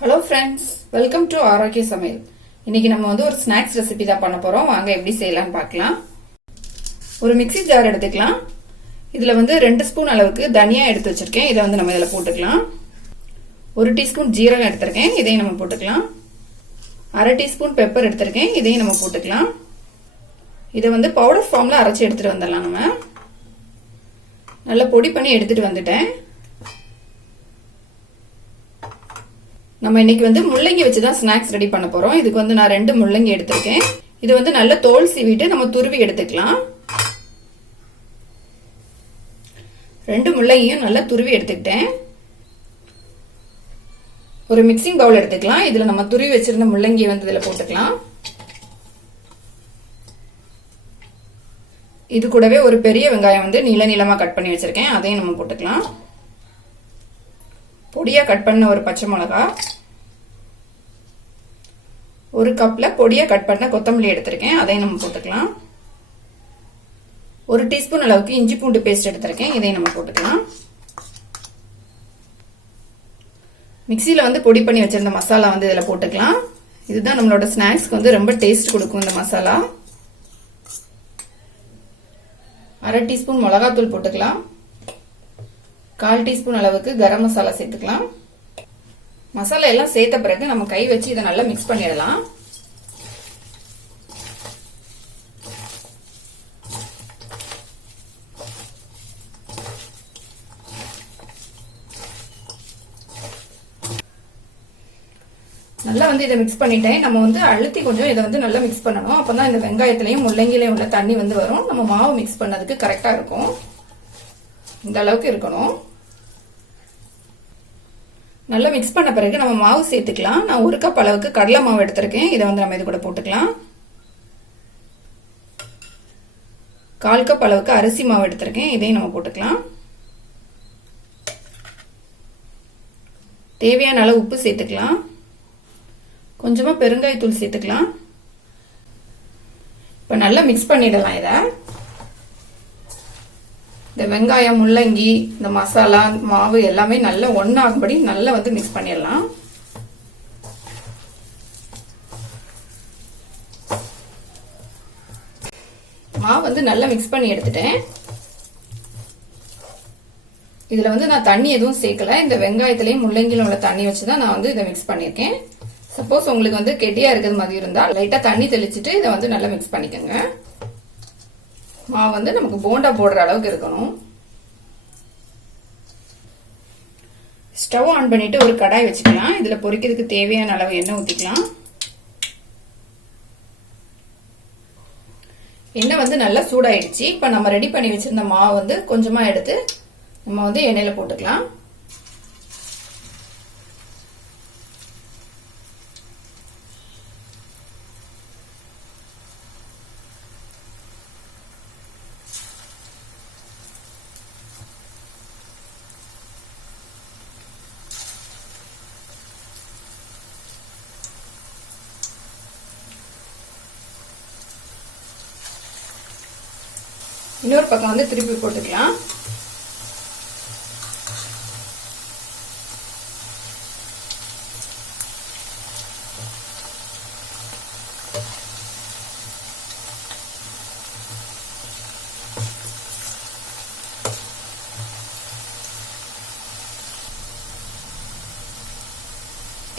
Hello friends welcome to ஆரோக்கிய சமையல் இன்னைக்கு நம்ம வந்து ஒரு ஸ்நாக்ஸ் ரெசிபி தான் பண்ண போறோம். வாங்க எப்படி செய்யலாம்னு பார்க்கலாம். ஒரு மிக்ஸி ஜார் எடுத்துக்கலாம். இதுல வந்து ரெண்டு ஸ்பூன் அளவுக்கு தனியா எடுத்து வச்சிருக்கேன். இதை வந்து நம்ம இதில் போட்டுக்கலாம். ஒரு டீஸ்பூன் ஜீரகம் எடுத்திருக்கேன். இதையும் நம்ம போட்டுக்கலாம். அரை டீஸ்பூன் பெப்பர் எடுத்திருக்கேன். இதையும் நம்ம போட்டுக்கலாம். இதை வந்து பவுடர் ஃபார்ம்ல அரைச்சி எடுத்துட்டு வந்துடலாம் நம்ம. நல்லா பொடி பண்ணி எடுத்துட்டு வந்துட்டேன். நம்ம இன்னைக்கு வந்து முள்ளங்கி வச்சு தான் ஸ்நாக்ஸ் ரெடி பண்ண போறோம். இதுக்கு வந்து நான் ரெண்டு முள்ளங்கி எடுத்திருக்கேன். இது வந்து நல்ல தோல் சீவிட்டு நம்ம துருவி எடுத்துக்கலாம். ரெண்டு முள்ளங்கியும் நல்லா துருவி எடுத்துக்கிட்டேன். ஒரு மிக்சிங் பவுல் எடுத்துக்கலாம். இதுல நம்ம துருவி வச்சிருந்த முள்ளங்கியை வந்து இதுல போட்டுக்கலாம். இது கூடவே ஒரு பெரிய வெங்காயம் வந்து நீள நீளமா கட் பண்ணி வச்சிருக்கேன். அதையும் நம்ம போட்டுக்கலாம். பொடியா கட் பண்ண ஒரு பச்சை மிளகா. ஒரு கப்பில் பொடியை கட் பண்ண கொத்தமல்லி எடுத்திருக்கேன். அதையும் நம்ம போட்டுக்கலாம். ஒரு டீஸ்பூன் அளவுக்கு இஞ்சி பூண்டு பேஸ்ட் எடுத்திருக்கேன். இதையும் நம்ம போட்டுக்கலாம். மிக்சியில் வந்து பொடி பண்ணி வச்சிருந்த மசாலா வந்து இதில் போட்டுக்கலாம். இதுதான் நம்மளோட ஸ்நாக்ஸ்க்கு வந்து ரொம்ப டேஸ்ட் கொடுக்கும் இந்த மசாலா. அரை டீஸ்பூன் மிளகாத்தூள் போட்டுக்கலாம். கால் டீஸ்பூன் அளவுக்கு கரம் மசாலா சேர்த்துக்கலாம். மசாலா எல்லாம் சேர்த்த பிறகு நம்ம கை வச்சு இதை நல்லா மிக்ஸ் பண்ணிடலாம். நல்லா வந்து இதை மிக்ஸ் பண்ணிட்டேன். நம்ம வந்து அழுத்தி கொஞ்சம் இதை வந்து நல்லா மிக்ஸ் பண்ணணும். அப்பதான் இந்த வெங்காயத்திலையும் முள்ளங்கிலையும் உள்ள தண்ணி வந்து வரும். நம்ம மாவு மிக்ஸ் பண்ணதுக்கு கரெக்டா இருக்கும். இந்த அளவுக்கு இருக்கணும். நல்லா மிக்ஸ் பண்ண பிறகு நம்ம மாவு சேர்த்துக்கலாம். நான் ஒரு கப் அளவுக்கு கடலை மாவு எடுத்திருக்கேன். இதை வந்து நம்ம இது கூட போட்டுக்கலாம். கால் கப் அளவுக்கு அரிசி மாவு எடுத்திருக்கேன். இதையும் நம்ம போட்டுக்கலாம். தேவையான அளவு உப்பு சேர்த்துக்கலாம். கொஞ்சமாக பெருங்காயத்தூள் சேர்த்துக்கலாம். இப்போ நல்லா மிக்ஸ் பண்ணிடலாம் இதை. இந்த வெங்காயம் முள்ளங்கி இந்த மசாலா மாவு எல்லாமே நல்லா ஒன்னாகும்படி நல்லா வந்து மிக்ஸ் பண்ணிடலாம். மாவு வந்து நல்லா மிக்ஸ் பண்ணி எடுத்துட்டேன். இதுல வந்து நான் தண்ணி எதுவும் சேர்க்கல. இந்த வெங்காயத்திலையும் முள்ளங்கிலும் உள்ள தண்ணி வச்சுதான் நான் வந்து இதை மிக்ஸ் பண்ணியிருக்கேன். சப்போஸ் உங்களுக்கு வந்து கெட்டியா இருக்கிறது மாதிரி இருந்தா லைட்டா தண்ணி தெளிச்சுட்டு இதை வந்து நல்லா மிக்ஸ் பண்ணிக்கோங்க. மாவு வந்து நமக்கு போண்டா போடுற அளவுக்கு இருக்கணும். ஸ்டவ் ஆன் பண்ணிட்டு ஒரு கடாய் வச்சுக்கலாம். இதுல பொரிக்கிறதுக்கு தேவையான அளவு எண்ணெய் ஊத்திக்கலாம். எண்ணெய் வந்து நல்லா சூடாயிடுச்சு. இப்ப நம்ம ரெடி பண்ணி வச்சிருந்த மாவு வந்து கொஞ்சமா எடுத்து நம்ம வந்து எண்ணெயில போட்டுக்கலாம். இன்னொரு பக்கம் வந்து திருப்பி போட்டுக்கலாம்.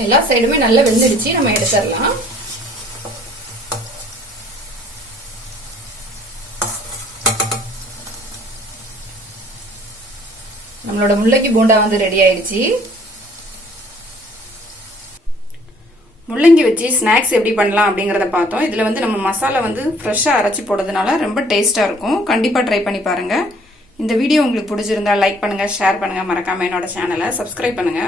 எல்லா சைடுமே நல்லா வெந்துடுச்சு. நம்ம எடுத்துடலாம். நம்மளோட முள்ளங்கி போண்டா வந்து ரெடி ஆயிடுச்சு. முள்ளங்கி வச்சு ஸ்நாக்ஸ் எப்படி பண்ணலாம் அப்படிங்கறத பார்த்தோம். இதுல வந்து நம்ம மசாலா வந்து ஃப்ரெஷ்ஷா அரைச்சி போடுறதுனால ரொம்ப டேஸ்டா இருக்கும். கண்டிப்பா ட்ரை பண்ணி பாருங்க. இந்த வீடியோ உங்களுக்கு பிடிச்சிருந்தா லைக் பண்ணுங்க ஷேர் பண்ணுங்க. மறக்காம என்னோட சேனலை சப்ஸ்கிரைப் பண்ணுங்க.